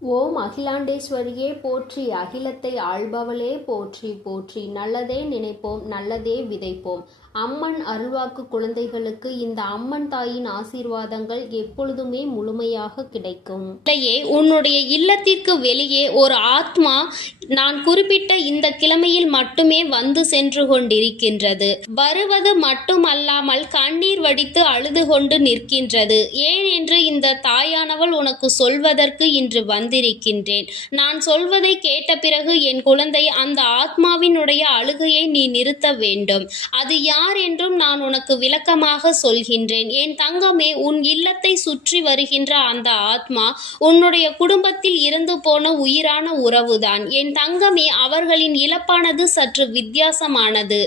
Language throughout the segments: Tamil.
ஓம் அகிலாண்டேஸ்வரியே போற்றி, அகிலத்தை ஆள்பவளே போற்றி போற்றி. நல்லதே நினைப்போம், நல்லதே விதைப்போம். அம்மன் அருள்வாக்கு குழந்தைகளுக்கு இந்த அம்மன் தாயின் ஆசீர்வாதங்கள் எப்பொழுதுமே முழுமையாக கிடைக்கும். உன்னுடைய இல்லத்திற்கு வெளியே ஒரு ஆத்மா நான் குறிப்பிட்ட இந்த கிழமையில் மட்டுமே வந்து சென்று கொண்டிருக்கின்றது. வருவது மட்டுமல்லாமல் கண்ணீர் வடித்து அழுது கொண்டு நிற்கின்றது. ஏன் என்று இந்த தாயானவள் உனக்கு சொல்வதற்கு இன்று வந்திருக்கின்றேன். நான் சொல்வதை கேட்ட பிறகு என் குழந்தை, அந்த ஆத்மாவினுடைய அழுகையை நீ நிறுத்த வேண்டும். அது யார் என்றும் நான் உனக்கு விளக்கமாக சொல்கின்றேன். என் தங்கமே, உன் இல்லத்தை சுற்றி வருகின்ற அந்த ஆத்மா உன்னுடைய குடும்பத்தில் இறந்து போன உயிரான உறவுதான். என் தங்கமே, அவர்களின் இழப்பானது சற்று வித்தியாசமானது.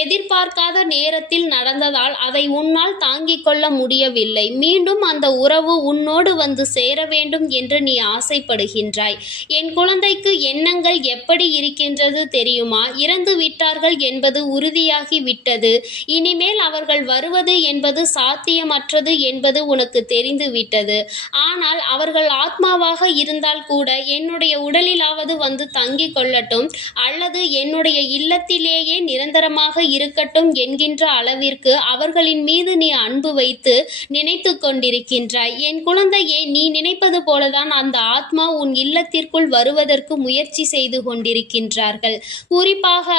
எதிர்பார்க்காத நேரத்தில் நடந்ததால் அதை உன்னால் தாங்கிக் கொள்ள முடியவில்லை. மீண்டும் அந்த உறவு உன்னோடு வந்து சேர வேண்டும் என்று நீ ஆசைப்படுகின்றாய். என் குழந்தைக்கு எண்ணங்கள் எப்படி இருக்கின்றது தெரியுமா? இறந்து விட்டார்கள் என்பது உறுதியாகி விட்டது. இனிமேல் அவர்கள் வருவது என்பது சாத்தியமற்றது என்பது உனக்கு தெரிந்து விட்டது. ஆனால் அவர்கள் ஆத்மாவாக இருந்தால் கூட என்னுடைய உடலிலாவது வந்து தங்கிக் கொள்ளட்டும், அல்லது என்னுடைய இல்லத்திலேயே நிரந்தரமாக இருக்கட்டும் என்கின்ற அளவிற்கு அவர்களின் மீது நீ அன்பு வைத்து நினைத்து கொண்டிருக்கின்றாய். என் குழந்தையே, நீ நினைப்பது போலதான் அந்த ஆத்மா உன் இல்லத்திற்குள் வருவதற்கு முயற்சி செய்து கொண்டிருக்கின்றார்கள். குறிப்பாக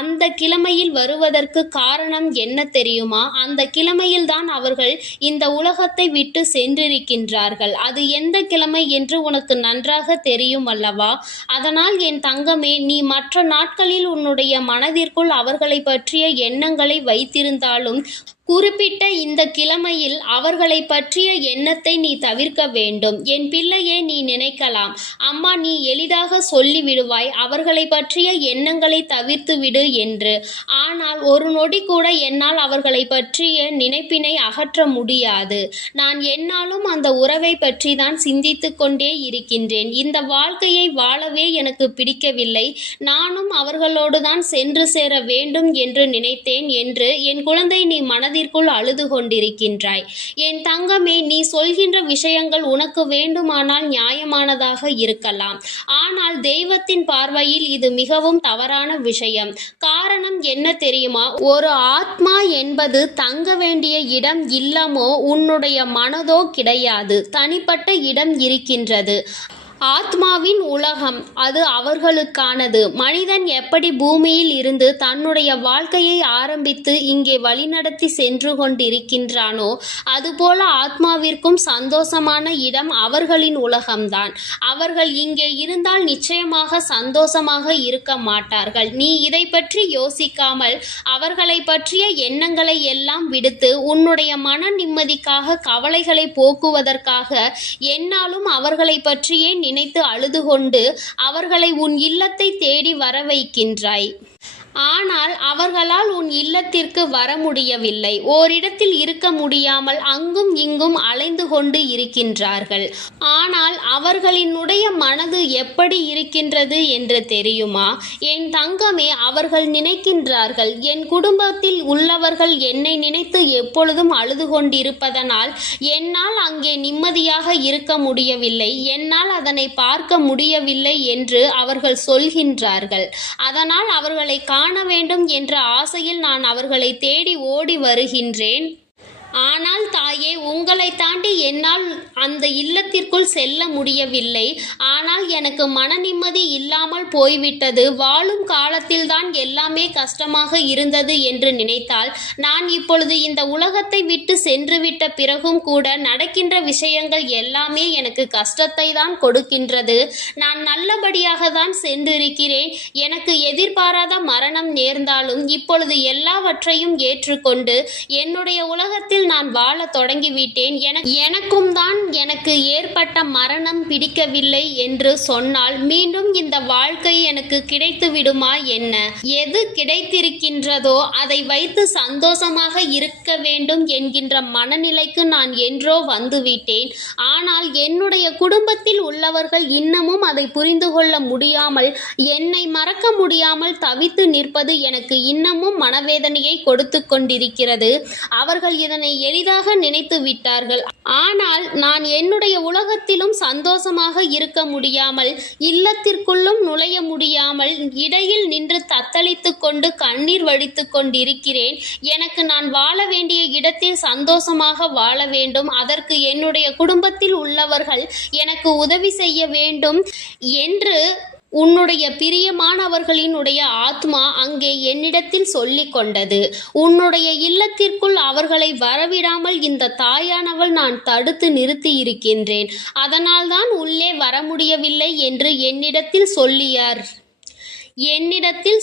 அந்த கிழமையில் வருவதற்கு காரணம் என்ன தெரியுமா? அந்த கிழமையில் தான் அவர்கள் இந்த உலகத்தை விட்டு சென்றிருக்கின்றார்கள். அது எந்த கிழமை என்று உனக்கு நன்றாக தெரியும் அல்லவா? அதனால் என் தங்கமே, நீ மற்ற நாட்களில் உன்னுடைய மனதிற்குள் அவர்களை பற்றிய எண்ணங்களை வைத்திருந்தாலும் குறிப்பிட்ட இந்த கிழமையில் அவர்களை பற்றிய எண்ணத்தை நீ தவிர்க்க வேண்டும். என் பிள்ளையே, நீ நினைக்கலாம், அம்மா நீ எளிதாக சொல்லிவிடுவாய் அவர்களை பற்றிய எண்ணங்களை தவிர்த்து விடு என்று. ஆனால் ஒரு நொடி கூட என்னால் அவர்களை பற்றிய நினைப்பினை அகற்ற முடியாது. நான் என்னாலும் அந்த உறவை பற்றி தான் சிந்தித்து கொண்டே இருக்கின்றேன். இந்த வாழ்க்கையை வாழவே எனக்கு பிடிக்கவில்லை. நானும் அவர்களோடு தான் சென்று சேர வேண்டும் என்று நினைத்தேன் என்று என் குழந்தை நீ மனதிற்குள் அழுது கொண்டிருக்கின்றாய். என் தங்கமே, நீ சொல்கின்ற விஷயங்கள் உனக்கு வேண்டுமானால் நியாயமானதாக இருக்கலாம். ஆனால் தெய்வத்தின் பார்வையில் இது மிகவும் தவறான விஷயம். காரணம் என்ன தெரியுமா? ஒரு ஆத்மா என்பது தங்க வேண்டிய இடம் இல்லமோ உன்னுடைய மனதோ கிடையாது. தனிப்பட்ட இடம் இருக்கின்றது. ஆத்மாவின் உலகம் அது அவர்களுக்கானது. மனிதன் எப்படி பூமியில் இருந்து தன்னுடைய வாழ்க்கையை ஆரம்பித்து இங்கே வழிநடத்தி சென்று கொண்டிருக்கின்றானோ அதுபோல ஆத்மாவிற்கும் சந்தோஷமான இடம் அவர்களின் உலகம்தான். அவர்கள் இங்கே இருந்தால் நிச்சயமாக சந்தோஷமாக இருக்க மாட்டார்கள். நீ இதை பற்றி யோசிக்காமல் அவர்களை பற்றிய எண்ணங்களை எல்லாம் விடுத்து உன்னுடைய மன நிம்மதிக்காக, கவலைகளை போக்குவதற்காக என்னாலும் அவர்களை பற்றியே நினைத்து அழுது கொண்டு அவர்களை உன் இல்லத்தை தேடி வர வைக்கின்றாய். ஆனால் அவர்களால் உன் இல்லத்திற்கு வர முடியவில்லை. ஓரிடத்தில் இருக்க முடியாமல் அங்கும் இங்கும் அலைந்து கொண்டு இருக்கின்றார்கள். ஆனால் அவர்களினுடைய மனது எப்படி இருக்கின்றது என்று தெரியுமா? என் தங்கமே, அவர்கள் நினைக்கின்றார்கள், என் குடும்பத்தில் உள்ளவர்கள் என்னை நினைத்து எப்பொழுதும் அழுது கொண்டிருப்பதனால் என்னால் அங்கே நிம்மதியாக இருக்க முடியவில்லை, என்னால் அதனை பார்க்க முடியவில்லை என்று அவர்கள் சொல்கின்றார்கள். அதனால் அவர்களை காண வேண்டும் என்ற ஆசையில் நான் அவர்களை தேடி ஓடி வருகின்றேன். ஆனால் தாயே, உங்களை தாண்டி என்னால் அந்த இல்லத்திற்குள் செல்ல முடியவில்லை. ஆனால் எனக்கு மன நிம்மதி இல்லாமல் போய்விட்டது. வாழும் காலத்தில்தான் எல்லாமே கஷ்டமாக இருந்தது என்று நினைத்தால் நான் இப்பொழுது இந்த உலகத்தை விட்டு சென்றுவிட்ட பிறகும் கூட நடக்கின்ற விஷயங்கள் எல்லாமே எனக்கு கஷ்டத்தை தான் கொடுக்கின்றது. நான் நல்லபடியாக தான் சென்றிருக்கிறேன். எனக்கு எதிர்பாராத மரணம் நேர்ந்தாலும் இப்பொழுது எல்லாவற்றையும் ஏற்றுக்கொண்டு என்னுடைய உலகத்தில் நான் வாழ தொடங்கிவிட்டேன். எனக்கும் தான் எனக்கு ஏற்பட்ட மரணம் பிடிக்கவில்லை என்று சொன்னால் மீண்டும் இந்த வாழ்க்கை எனக்கு கிடைத்து விடுமா என்ன? எது கிடைத்திருக்கின்றதோ அதை வைத்து சந்தோஷமாக இருக்க வேண்டும் என்கின்ற மனநிலைக்கு நான் என்றோ வந்துவிட்டேன். ஆனால் என்னுடைய குடும்பத்தில் உள்ளவர்கள் இன்னமும் அதை புரிந்து கொள்ள முடியாமல், என்னை மறக்க முடியாமல் தவித்து நிற்பது எனக்கு இன்னமும் மனவேதனையை கொடுத்து கொண்டிருக்கிறது. அவர்கள் இதனை எளிதாக நினைத்து விட்டார்கள். ஆனால் நான் என்னுடைய உலகத்திலும் சந்தோஷமாக இருக்க முடியாமல், இல்லத்திற்குள்ளும் நுழைய முடியாமல், இடையில் நின்று தத்தளித்துக் கொண்டு கண்ணீர் வடித்துக் கொண்டிருக்கிறேன். எனக்கு நான் வாழ வேண்டிய இடத்தில் சந்தோஷமாக வாழ வேண்டும், அதற்கு என்னுடைய குடும்பத்தில் உள்ளவர்கள் எனக்கு உதவி செய்ய வேண்டும் என்று உன்னுடைய பிரியமானவர்களினுடைய ஆத்மா அங்கே என்னிடத்தில் சொல்லிக் கொண்டது. உன்னுடைய இல்லத்திற்குள் அவர்களை வரவிடாமல் இந்த தாயானவள் நான் தடுத்து நிறுத்தி இருக்கின்றேன். அதனால்தான் உள்ளே வர முடியவில்லை என்று என்னிடத்தில்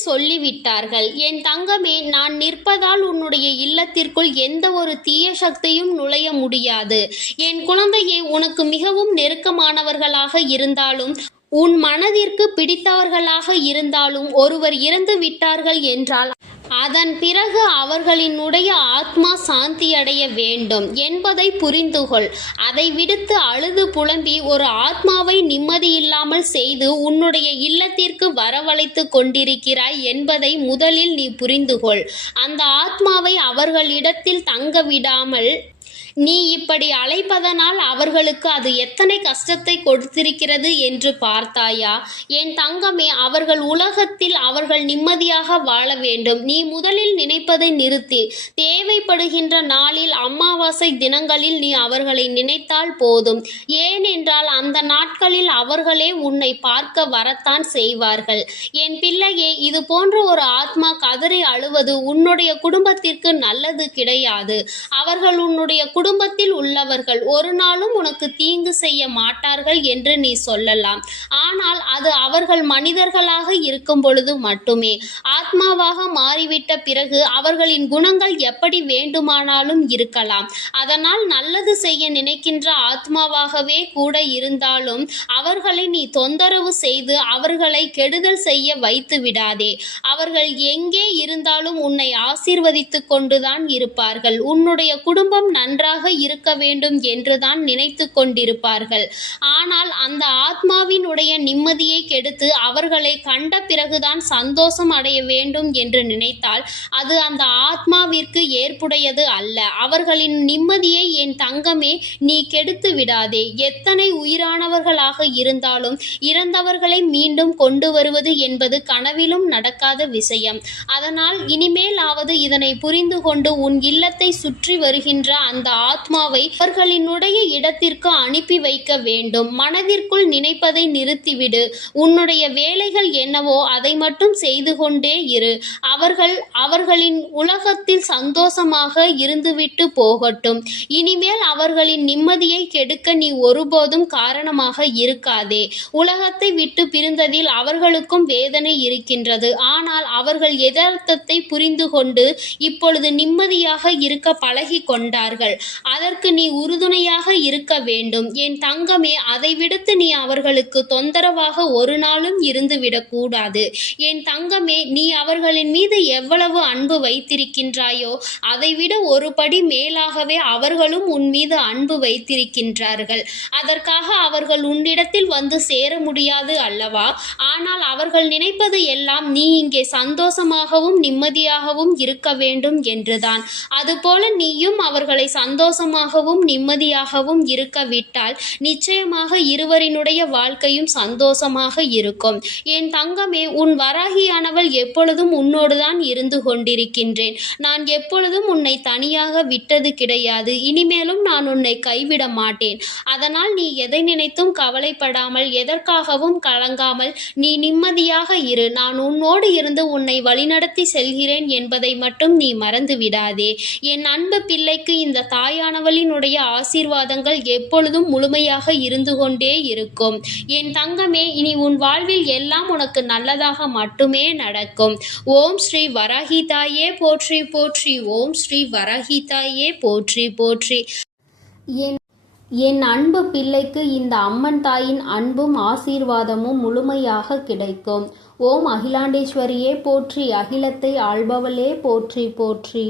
சொல்லிவிட்டார்கள். என் தங்கமே, நான் நிற்பதால் உன்னுடைய இல்லத்திற்குள் எந்த ஒரு தீய சக்தியும் நுழைய முடியாது. என் குழந்தையே, உனக்கு மிகவும் நெருக்கமானவர்களாக இருந்தாலும், உன் மனதிற்கு பிடித்தவர்களாக இருந்தாலும் ஒருவர் இறந்து விட்டார்கள் என்றால் அதன் பிறகு அவர்களினுடைய ஆத்மா சாந்தியடைய வேண்டும் என்பதை புரிந்துகொள். அதை விடுத்து அழுது புலம்பி ஒரு ஆத்மாவை நிம்மதியில்லாமல் செய்து உன்னுடைய இல்லத்திற்கு வரவழைத்து கொண்டிருக்கிறாய் என்பதை முதலில் நீ புரிந்துகொள். அந்த ஆத்மாவை அவர்களிடத்தில் தங்க விடாமல் நீ இப்படி அழைப்பதனால் அவர்களுக்கு அது எத்தனை கஷ்டத்தை கொடுத்திருக்கிறது என்று பார்த்தாயா? என் தங்கமே, அவர்கள் உலகத்தில் அவர்கள் நிம்மதியாக வாழ வேண்டும். நீ முதலில் நினைப்பதை நிறுத்தி, தேவைப்படுகின்ற நாளில் அமாவாசை தினங்களில் நீ அவர்களை நினைத்தால் போதும். ஏனென்றால் அந்த நாட்களில் அவர்களே உன்னை பார்க்க வரத்தான் செய்வார்கள். என் பிள்ளையே, இது போன்ற ஒரு ஆத்மா கதறி அழுவது உன்னுடைய குடும்பத்திற்கு நல்லது கிடையாது. அவர்கள் உன்னுடைய குடும்பத்தில் உள்ளவர்கள், ஒரு நாளும் உனக்கு தீங்கு செய்ய மாட்டார்கள் என்று நீ சொல்லலாம். ஆனால் அது அவர்கள் மனிதர்களாக இருக்கும் பொழுது மட்டுமே. ஆத்மாவாக மாறிவிட்ட பிறகு அவர்களின் குணங்கள் எப்படி வேண்டுமானாலும் இருக்கலாம். அதனால் நல்லது செய்ய நினைக்கின்ற ஆத்மாவாகவே கூட இருந்தாலும் அவர்களை நீ தொந்தரவு செய்து அவர்களை கெடுதல் செய்ய வைத்து விடாதே. அவர்கள் எங்கே இருந்தாலும் உன்னை ஆசீர்வதித்து கொண்டுதான் இருப்பார்கள். உன்னுடைய குடும்பம் நன்றாக இருக்க வேண்டும் என்றுதான் நினைத்து கொண்டிருப்பார்கள். ஆனால் அந்த ஆத்மாவினுடைய நிம்மதியை கெடுத்து அவர்களை கண்ட பிறகுதான் சந்தோஷம் அடைய வேண்டும் என்று நினைத்தால் அது அந்த ஆத்மாவிற்கு ஏற்புடையது அல்ல. அவர்களின் நிம்மதியை என் தங்கமே நீ கெடுத்து விடாதே. எத்தனை உயிரானவர்களாக இருந்தாலும் இறந்தவர்களை மீண்டும் கொண்டு வருவது என்பது கனவிலும் நடக்காத விஷயம். அதனால் இனிமேலாவது இதனை புரிந்து கொண்டு உன் இல்லத்தை சுற்றி வருகின்ற அந்த ஆத்மாவை அவர்களினுடைய இடத்திற்கு அனுப்பி வைக்க வேண்டும். மனதிற்குள் நினைப்பதை நிறுத்திவிடு. உன்னுடைய வேலைகள் என்னவோ அதை மட்டும் செய்து கொண்டே இரு. அவர்களின் உலகத்தில் சந்தோஷமாக இருந்துவிட்டு போகட்டும். இனிமேல் அவர்களின் நிம்மதியை கெடுக்க நீ ஒருபோதும் காரணமாக இருக்காதே. உலகத்தை விட்டு பிரிந்ததில் அவர்களுக்கும் வேதனை இருக்கின்றது. ஆனால் அவர்கள் யதார்த்தத்தை புரிந்து கொண்டு இப்பொழுது நிம்மதியாக இருக்க பழகி கொண்டார்கள். அதற்கு நீ உறுதுணையாக இருக்க வேண்டும். என் தங்கமே, அதை விடுத்து நீ அவர்களுக்கு தொந்தரவாக ஒரு நாளும் இருந்துவிடக் கூடாது. என் தங்கமே, நீ அவர்களின் மீது எவ்வளவு அன்பு வைத்திருக்கின்றாயோ அதைவிட ஒரு படி மேலாகவே அவர்களும் உன் மீது அன்பு வைத்திருக்கின்றார்கள். அதற்காக அவர்கள் உன்னிடத்தில் வந்து சேர முடியாது அல்லவா? ஆனால் அவர்கள் நினைப்பது எல்லாம் நீ இங்கே சந்தோஷமாகவும் நிம்மதியாகவும் இருக்க வேண்டும் என்றுதான். அதுபோல நீயும் அவர்களை சந்தோஷமாகவும் நிம்மதியாகவும் இருக்க விட்டால் நிச்சயமாக இருவரினுடைய வாழ்க்கையும் சந்தோஷமாக இருக்கும். என் தங்கமே, உன் வராகியானவள் எப்பொழுதும் உன்னோடுதான் இருந்து கொண்டிருக்கின்றேன். நான் எப்பொழுதும் உன்னை தனியாக விட்டது கிடையாது. இனிமேலும் நான் உன்னை கைவிட மாட்டேன். அதனால் நீ எதை நினைத்தும் கவலைப்படாமல், எதற்காகவும் கலங்காமல் நீ நிம்மதியாக இரு. நான் உன்னோடு இருந்து உன்னை வழிநடத்தி செல்கிறேன் என்பதை மட்டும் நீ மறந்து விடாதே. என் அன்பு பிள்ளைக்கு இந்த தாயானவளினுடைய ஆசீர்வாதங்கள் எப்பொழுதும் முழுமையாக இருந்து கொண்டே இருக்கும். என் தங்கமே, இனி உன் வாழ்வில் எல்லாம் உனக்கு நல்லதாக மட்டுமே நடக்கும். ஓம் ஸ்ரீ வராகி தாயே போற்றி போற்றி. ஓம் ஸ்ரீ வராகி தாயே போற்றி போற்றி. என் அன்பு பிள்ளைக்கு இந்த அம்மன் தாயின் அன்பும் ஆசீர்வாதமும் முழுமையாக கிடைக்கும். ஓம் அகிலாண்டேஸ்வரியே போற்றி. அகிலத்தை ஆள்பவளே போற்றி போற்றி.